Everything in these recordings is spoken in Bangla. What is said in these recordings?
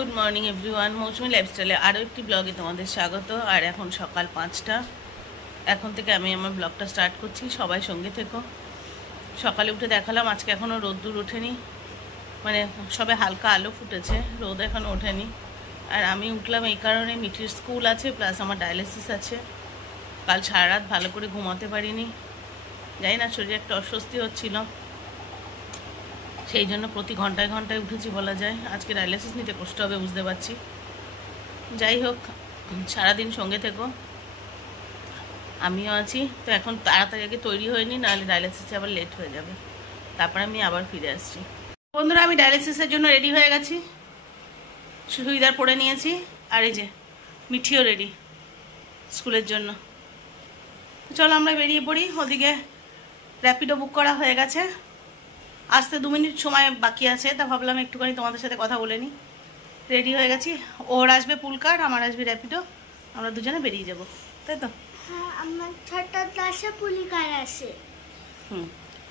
গুড মর্নিং এভরিওয়ান, মৌসুমি লাইফস্টাইলে আরও একটি ব্লগে তোমাদের স্বাগত। আর এখন সকাল 5টা, এখন থেকে আমি আমার ব্লগটা স্টার্ট করছি। সবাই সঙ্গে থেকো। সকালে উঠে দেখালাম আজকে এখনও রোদ্দুর ওঠেনি, মানে সবে হালকা আলো ফুটেছে, রোদ এখনও ওঠেনি। আর আমি উঠলাম এই কারণে, মিঠির স্কুল আছে প্লাস আমার ডায়ালিসিস আছে। কাল সারা রাত ভালো করে ঘুমাতে পারিনি, জানি না শরীরে একটা অস্বস্তি হচ্ছিল, সেই জন্য প্রতি ঘন্টায় ঘন্টায় উঠেছি বলা যায়। আজকে ডায়ালিসিস নিতে কষ্ট হবে বুঝতে পারছি। যাই হোক, সারাদিন সঙ্গে থেকো, আমিও আছি। তো এখন তাড়াতাড়ি আগে তৈরি হয়নি, নাহলে ডায়ালিসিসে আবার লেট হয়ে যাবে, তারপর আমি আবার ফিরে আসছি। বন্ধুরা, আমি ডায়ালিসিসের জন্য রেডি হয়ে গেছি, সুবিধার পরে নিয়েছি। আর এই যে মিঠিও রেডি স্কুলের জন্য। চলো আমরা বেরিয়ে পড়ি। ওদিকে র্যাপিডো বুক করা হয়ে গেছে, আসতে 2 মিনিট সময় বাকি আছে, তা ভাবলাম একটুখানি তোমাদের সাথে কথা বলে নিই। রেডি হয়ে গেছি, ওর আসবে পুলকার, আমার আসবে র্যাপিডো, আমরা দুজনে বেরিয়ে যাব, তাই তো? হ্যাঁ, আমার 6:10 পুলিকার আসে।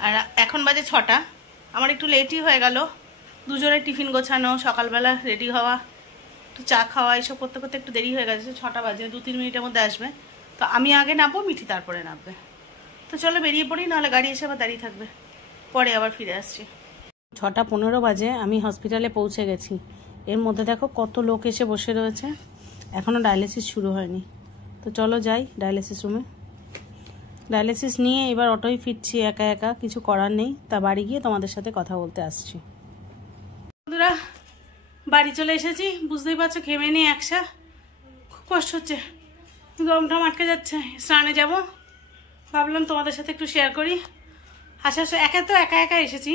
আর এখন বাজে 6টা, আমার একটু লেটই হয়ে গেল। দুজনের টিফিন গোছানো, সকালবেলা রেডি হওয়া, একটু চা খাওয়া, এইসব করতে করতে একটু দেরি হয়ে গেছে। 6টা বাজে, 2-3 মিনিটের মধ্যে আসবে। তো আমি আগে নামবো, মিঠি তারপরে নামবে। তো চলো বেরিয়ে পড়ি, নাহলে গাড়ি এসে আবার দাঁড়িয়ে থাকবে, পরে আবার ফিরে আসছি। 6:15 বাজে আমি হসপিটালে পৌঁছে গেছি। এর মধ্যে দেখো কত লোক এসে বসে রয়েছে, এখনও ডায়ালিসিস শুরু হয়নি। তো চলো যাই ডায়ালিসিস রুমে। ডায়ালিসিস নিয়ে এবার অটোয় ফিরছি একা একা, কিছু করার নেই। তা বাড়ি গিয়ে তোমাদের সাথে কথা বলতে আসছি। বন্ধুরা, বাড়ি চলে এসেছি, বুঝতেই পারছো ঘেমে নিয়ে একসা, খুব কষ্ট হচ্ছে, গরমটা আটকে যাচ্ছে। স্নানে যাব, ভাবলাম তোমাদের সাথে একটু শেয়ার করি। আসার একা একা এসেছি,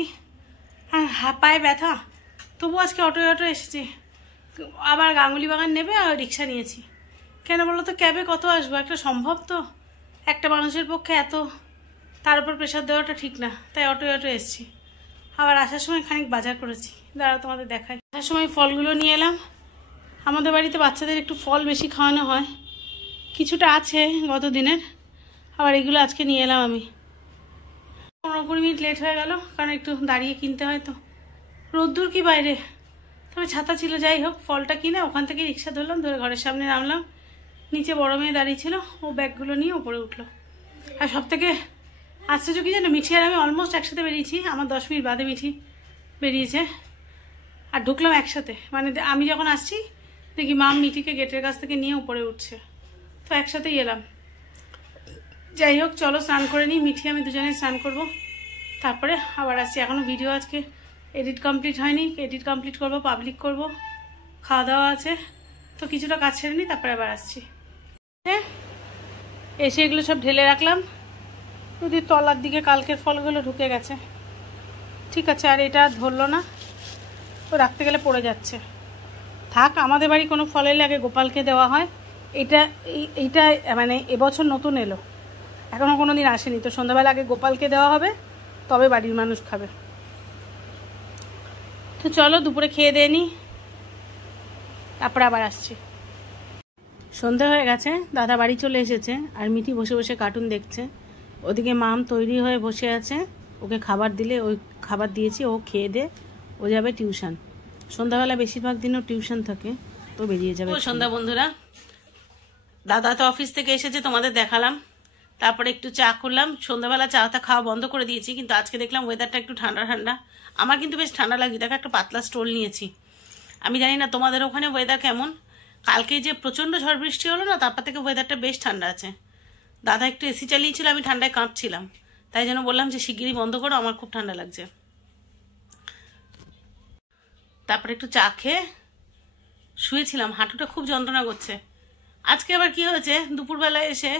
আর পায়ে ব্যথা, তবু আজকে অটো এসেছি। আবার গাঙ্গুলি বাগান নেবে আর রিক্সা নিয়েছি। কেন বলো তো, ক্যাবে কত আসবো, একটা সম্ভব তো একটা মানুষের পক্ষে এত, তার উপর প্রেশার দেওয়াটা ঠিক না, তাই অটো এসেছি। আবার আসার সময় খানিক বাজার করেছি, দাঁড়াও তোমাদের দেখাই। আসার সময় ফলগুলো নিয়ে এলাম, আমাদের বাড়িতে বাচ্চাদের একটু ফল বেশি খাওয়ানো হয়, কিছুটা আছে গত দিনের, আবার এগুলো আজকে নিয়ে এলাম আমি। 15-20 মিনিট লেট হয়ে গেল, কারণ একটু দাঁড়িয়ে কিনতে হয় তো, রোদ্দুর কি বাইরে, তবে ছাতা ছিল। যাই হোক, ফলটা কিনে ওখান থেকে রিক্সা ধরলাম, ধরে ঘরের সামনে নামলাম। নিচে বড় মেয়ে দাঁড়িয়ে ছিল, ও ব্যাগগুলো নিয়ে উপরে উঠলো। আর সব থেকে আশ্চর্য কি জানো, মিঠি আর আমি অলমোস্ট একসাথে বেরিয়েছি, আমার 10 মিনিট বাদে মিঠি বেরিয়েছে, আর ঢুকলাম একসাথে। মানে আমি যখন আসছি দেখি মা মিঠিকে গেটের কাছ থেকে নিয়ে উপরে উঠছে, তো একসাথেই এলাম। যাই হোক, চলো স্নান করে নিই, মিঠি আমি দুজনে স্নান করব, তারপরে আবার আসছি। এখনও ভিডিও আজকে এডিট কমপ্লিট হয়নি, এডিট কমপ্লিট করব, পাবলিক করব, খাওয়া দাওয়া আছে, তো কিছুটা কাজ ছেড়ে নিই, তারপরে আবার আসছি। এসে এগুলো সব ঢেলে রাখলাম, যদি তলার দিকে কালকের ফলগুলো ঢুকে গেছে, ঠিক আছে। আর এটা ধরলো না, তো রাখতে গেলে পড়ে যাচ্ছে, থাক। আমাদের বাড়ি কোনো ফল এলে আগে গোপালকে দেওয়া হয়। এইটা মানে এবছর নতুন এলো, এখনও কোনো দিন আসেনি, তো সন্ধ্যাবেলা আগে গোপালকে দেওয়া হবে, তবে বাড়ির মানুষ খাবে। তো চলো দুপুরে খেয়ে দিয়ে নিই, তারপরে আবার আসছি। সন্ধ্যা হয়ে গেছে, দাদা বাড়ি চলে এসেছে, আর মিঠি বসে বসে কার্টুন দেখছে। ওদিকে মাম তৈরি হয়ে বসে আছে, ওকে খাবার দিলে, ওই খাবার দিয়েছি, ও খেয়ে দে, ও যাবে টিউশন। সন্ধ্যাবেলা বেশিরভাগ দিনও টিউশন থাকে, তো বেরিয়ে যাবে। সন্ধ্যা বন্ধুরা, দাদা তো অফিস থেকে এসেছে, তোমাদের দেখালাম, তারপরে একটু চা করলাম। সন্ধ্যাবেলা চাটা খাওয়া বন্ধ করে দিয়েছি, কিন্তু আজকে দেখলাম ওয়েদারটা একটু ঠান্ডা ঠান্ডা, আমার কিন্তু বেশ ঠান্ডা লাগছে। দেখো একটা পাতলা স্টোল নিয়েছি। আমি জানি না তোমাদের ওখানে ওয়েদার কেমন, কালকে যে প্রচণ্ড ঝড় বৃষ্টি হলো না, তারপর থেকে ওয়েদারটা বেশ ঠান্ডা আছে। দাদা একটু এসি চালিয়েছিল, আমি ঠান্ডায় কাঁপছিলাম, তাই জন্য বললাম যে শিগগিরই বন্ধ করো, আমার খুব ঠান্ডা লাগছে। তারপরে একটু চা খেয়ে শুয়েছিলাম, হাঁটুটা খুব যন্ত্রণা করছে। আজকে আবার কি হয়েছে, দুপুরবেলায় এসে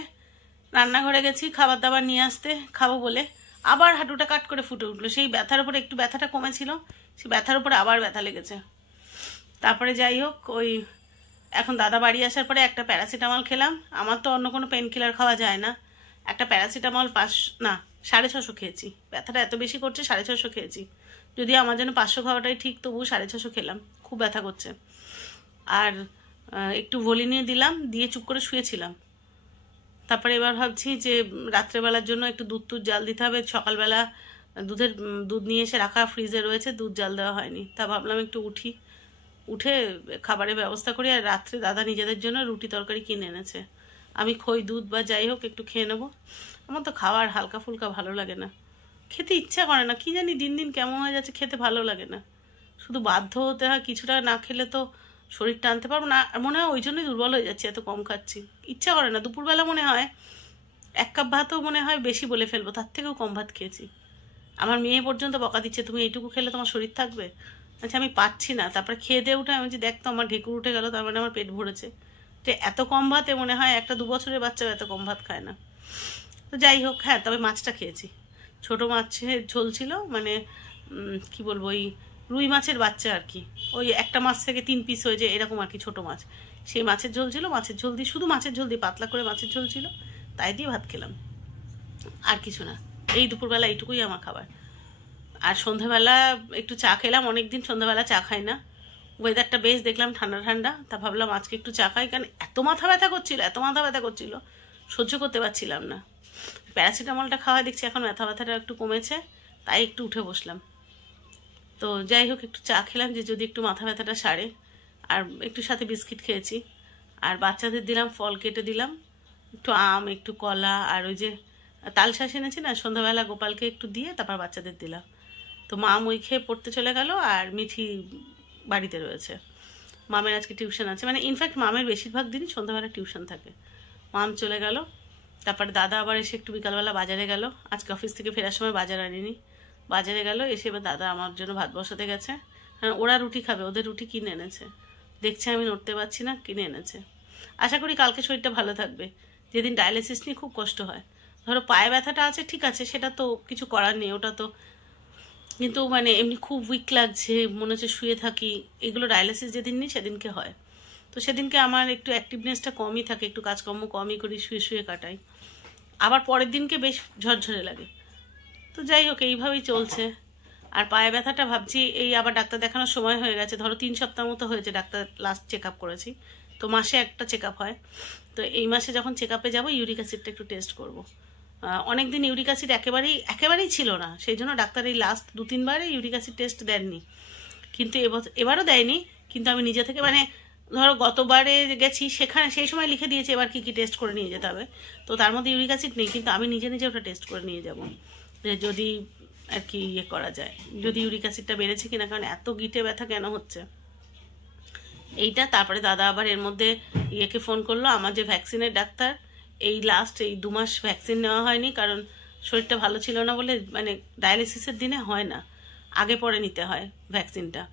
রান্নাঘরে গেছি খাবার দাবার নিয়ে আসতে, খাবো বলে, আবার হাঁটুটা কাট করে ফুটে উঠলো। সেই ব্যথার উপরে একটু ব্যথাটা কমেছিল, সেই ব্যথার উপরে আবার ব্যথা লেগেছে। তারপরে যাই হোক, ওই এখন দাদা বাড়ি আসার পরে একটা প্যারাসিটামল খেলাম। আমার তো অন্য কোনো পেন কিলার খাওয়া যায় না। একটা প্যারাসিটামল 650 খেয়েছি, ব্যথাটা এত বেশি করছে, 650 খেয়েছি। যদিও আমার জন্য 500 খাওয়াটাই ঠিক, তবু 650 খেলাম, খুব ব্যথা করছে। আর একটু ভলিনি দিলাম, দিয়ে চুপ করে শুয়েছিলাম। তারপরে এবার ভাবছি যে রাত্রেবেলার জন্য একটু দুধ জাল দিতে হবে। সকালবেলা দুধ নিয়ে এসে রাখা ফ্রিজে রয়েছে, দুধ জাল দেওয়া হয়নি, তা ভাবলাম একটু উঠি, উঠে খাবারের ব্যবস্থা করি। আর রাত্রে দাদা নিজেদের জন্য রুটি তরকারি কিনে এনেছে। আমি খই দুধ বা যাই হোক একটু খেয়ে নেবো। আমার তো খাবার হালকা ফুলকা ভালো লাগে না, খেতে ইচ্ছা করে না, কি জানি দিন দিন কেমন হয়ে যাচ্ছে, খেতে ভালো লাগে না, শুধু বাধ্য হতে হয়। কিছুটা না খেলে তো শরীর টানতে পারবো না, মনে হয় ওই জন্যই দুর্বল হয়ে যাচ্ছে, এত কম খাচ্ছি, ইচ্ছা করে না। দুপুরবেলা মনে হয় 1 কাপ ভাতও মনে হয় বেশি বলে ফেলবো, তার থেকেও কম ভাত খেয়েছি। আমার মেয়ে পর্যন্ত বকা দিচ্ছে, তুমি এইটুকু খেলে তোমার শরীর থাকবে? আচ্ছা আমি পাচ্ছি না। তারপরে খেয়ে দিয়ে উঠে আমি যে দেখতো আমার ঢেকুর উঠে গেল, তার মানে আমার পেট ভরেছে। তো এত কম ভাতে মনে হয় একটা 2 বছরের বাচ্চাও এত কম ভাত খায় না। তো যাই হোক, হ্যাঁ তবে মাছটা খেয়েছি, ছোট মাছের ঝোল ছিল, মানে কি বলবো, ওই রুই মাছের বাচ্চা আর কি, ওই একটা মাছ থেকে 3 পিস হয়ে যায় এরকম আর কি, ছোট মাছ। সেই মাছের ঝোল ছিল, মাছের ঝোল দিয়ে, শুধু মাছের ঝোল দিয়ে, পাতলা করে মাছের ঝোল ছিল, তাই দিয়ে ভাত খেলাম, আর কিছু না। এই দুপুরবেলা এইটুকুই আমার খাবার। আর সন্ধ্যাবেলা একটু চা খেলাম, অনেকদিন সন্ধ্যাবেলা চা খাই না। ওয়েদারটা বেশ দেখলাম ঠান্ডা ঠান্ডা, তা ভাবলাম আজকে একটু চা খাই, কারণ এত মাথা ব্যথা করছিল, সহ্য করতে পারছিলাম না। প্যারাসিটামলটা খাওয়া দেখছি এখন মাথা ব্যথাটা একটু কমেছে, তাই একটু উঠে বসলাম। তো যাই হোক, একটু চা খেলাম যে যদি একটু মাথা ব্যথাটা সারে, আর একটু সাথে বিস্কিট খেয়েছি। আর বাচ্চাদের দিলাম, ফল কেটে দিলাম, একটু আম, একটু কলা, আর ওই যে তালশাঁস এনেছি না, সন্ধ্যাবেলা গোপালকে একটু দিয়ে তারপর বাচ্চাদের দিলাম। তো মাম ওই খেয়ে পড়তে চলে গেল, আর মিঠি বাড়িতে রয়েছে। মামের আজকে টিউশন আছে, মানে ইনফ্যাক্ট মামের বেশিরভাগ দিনই সন্ধ্যাবেলা টিউশন থাকে। মাম চলে গেল, তারপরে দাদা আবার এসে একটু বিকালবেলা বাজারে গেল, আজকে অফিস থেকে ফেরার সময় বাজার আনিনি, বাজারে গেল, এসে এবার দাদা আমার জন্য ভাত বসাতে গেছে। কারণ ওরা রুটি খাবে, ওদের রুটি কিনে এনেছে, দেখছে আমি নড়তে পারছি না, কিনে এনেছে। আশা করি কালকে শরীরটা ভালো থাকবে। যেদিন ডায়ালিসিস নিয়ে খুব কষ্ট হয়, ধরো পায়ে ব্যথাটা আছে ঠিক আছে, সেটা তো কিছু করার নেই, ওটা তো, কিন্তু মানে এমনি খুব উইক লাগছে, মনে হচ্ছে শুয়ে থাকি, এগুলো ডায়ালিসিস যেদিন নিই সেদিনকে হয়। তো সেদিনকে আমার একটু অ্যাক্টিভনেসটা কমই থাকে, একটু কাজকর্ম কমই করি, শুয়ে শুয়ে কাটাই, আবার পরের দিনকে বেশ ঝরঝরে লাগে। তো যাই হোক, এইভাবেই চলছে। আর পায়ে ব্যথাটা ভাবছি এই আবার ডাক্তার দেখানোর সময় হয়ে গেছে, ধরো 3 সপ্তাহ মতো হয়েছে ডাক্তার লাস্ট চেক আপ করেছি, তো মাসে একটা চেক আপ হয়। তো এই মাসে যখন চেক আপে যাবো ইউরিক অ্যাসিডটা একটু টেস্ট করবো। অনেকদিন ইউরিক অ্যাসিড একেবারেই ছিল না, সেই জন্য ডাক্তার এই লাস্ট 2-3 বারে ইউরিক অ্যাসিড টেস্ট দেননি, কিন্তু এবারও দেয়নি। কিন্তু আমি নিজে থেকে, মানে ধরো গতবারে গেছি সেখানে সেই সময় লিখে দিয়েছে এবার কি কি টেস্ট করে নিয়ে যেতে হবে, তো তার মধ্যে ইউরিক অ্যাসিড নেই, কিন্তু আমি নিজে নিজে ওটা টেস্ট করে নিয়ে যাব, যে যদি আর কি ইয়ে করা যায়, যদি ইউরিক অ্যাসিডটা বেড়েছে কিনা, কারণ এত গিটে ব্যথা কেন হচ্ছে এইটা। তারপরে দাদা আবার এর মধ্যে ইয়েকে ফোন করলো, আমার যে ভ্যাকসিনের ডাক্তার, এই লাস্ট 2 মাস ভ্যাকসিন নেওয়া হয়নি, কারণ শরীরটা ভালো ছিল না বলে, মানে ডায়ালিসিসের দিনে হয় না, আগে পরে নিতে হয় ভ্যাকসিনটা,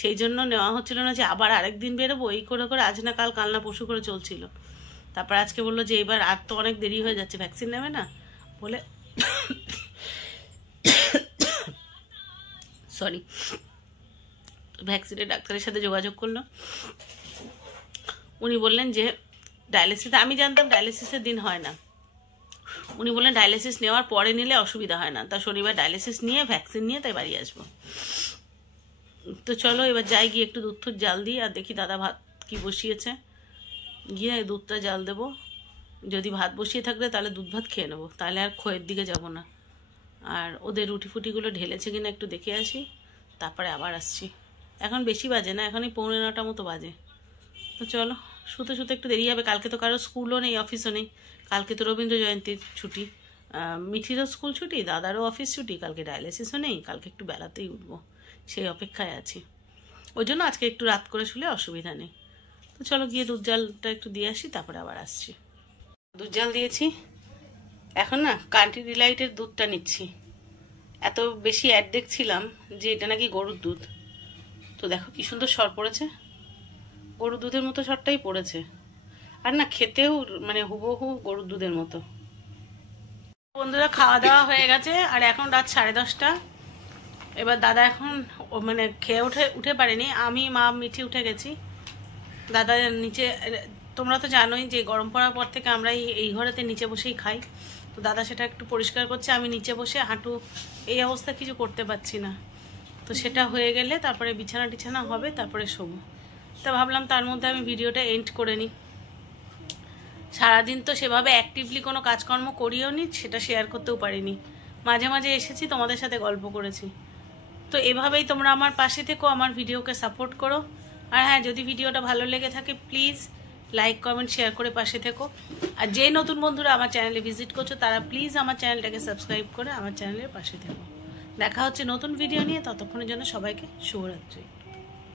সেই জন্য নেওয়া হচ্ছিল না, যে আবার আরেকদিন বেরোবো, এই করে করে আজ না কাল, কাল না পরশু করে চলছিল। তারপর আজকে বললো যে এবার আর তো অনেক দেরি হয়ে যাচ্ছে, ভ্যাকসিন নেবে না বলে, সরি, ভ্যাকসিনের ডাক্তারের সাথে যোগাযোগ করলো। উনি বললেন যে ডায়ালিসিস, আমি জানতাম ডায়ালিসিসের দিন হয় না, উনি বললেন ডায়ালিসিস নেওয়ার পরে নিলে অসুবিধা হয় না, তা শনিবার ডায়ালিসিস নিয়ে ভ্যাকসিন নিয়ে তাই বাড়ি আসবো। তো চলো এবার যাই, গিয়ে একটু দুধ জাল দিই, আর দেখি দাদা ভাত কি বসিয়েছে, গিয়ে দুধটা জাল দেবো। যদি ভাত বসিয়ে থাকলে তাহলে দুধ ভাত খেয়ে নেবো, তাহলে আর খোয়ের দিকে যাব না। আর ওদের রুটি ফুটিগুলো ঢেলেছে কিনা একটু দেখে আসি, তারপরে আবার আসছি। এখন বেশি বাজে না, এখন 8:45 মতো বাজে। তো চলো, শুতে শুতে একটু দেরি হবে, কালকে তো কারো স্কুলও নেই, অফিসও নেই, কালকে তো রবীন্দ্র জয়ন্তীর ছুটি, মিঠিরও স্কুল ছুটি, দাদারও অফিস ছুটি, কালকে ডায়ালিসিসও নেই, কালকে একটু বেলাতেই উঠবো, সেই অপেক্ষায় আছি। ওই জন্য আজকে একটু রাত করে শুলে অসুবিধা নেই। তো চলো গিয়ে দুধ জালটা একটু দিয়ে আসি, তারপরে আবার আসছি। দুধ জাল দিয়েছি, এখন না কান্ট্রি ডিলাইটের দুধটা নিচ্ছি। এত বেশি অ্যাড দেখছিলাম যে এটা নাকি গরুর দুধ, তো দেখো কি সুন্দর সর পড়েছে, গরুর দুধের মতো সরটাই পড়েছে, আর না খেতেও মানে হুবহু গরুর দুধের মতো। বন্ধুরা খাওয়া দাওয়া হয়ে গেছে, আর এখন রাত 10:30। এবার দাদা এখন মানে খেয়ে উঠে পারেনি, আমি মা মিঠি উঠে গেছি। দাদা নিচে, তোমরা তো জানোই যে গরম পড়ার পর থেকে আমরা এই ঘরেতে নিচে বসেই খাই, তো দাদা সেটা একটু পরিষ্কার করছে, আমি নিচে বসে হাঁটু এই অবস্থা কিছু করতে পারছি না, তো সেটা হয়ে গেলে তারপরে বিছানা টিছানা হবে, তারপরে শোবো। তা ভাবলাম তার মধ্যে আমি ভিডিওটা এন্ড করে নিই। সারাদিন তো সেভাবে অ্যাক্টিভলি কোনো কাজকর্ম করিও নি, সেটা শেয়ার করতেও পারিনি, মাঝে মাঝে এসেছি তোমাদের সাথে গল্প করেছি। তো এভাবেই তোমরা আমার পাশে থেকো, আমার ভিডিওকে সাপোর্ট করো, আর হ্যাঁ, যদি ভিডিওটা ভালো লেগে থাকে প্লিজ লাইক কমেন্ট শেয়ার করে পাশে থেকো। আর যে নতুন বন্ধুরা আমার চ্যানেলে ভিজিট করছো তারা প্লিজ আমার চ্যানেলটাকে সাবস্ক্রাইব করে আমার চ্যানেলের পাশে থেকো। দেখা হচ্ছে নতুন ভিডিও নিয়ে, ততক্ষণের জন্য সবাইকে শুভরাত্রি।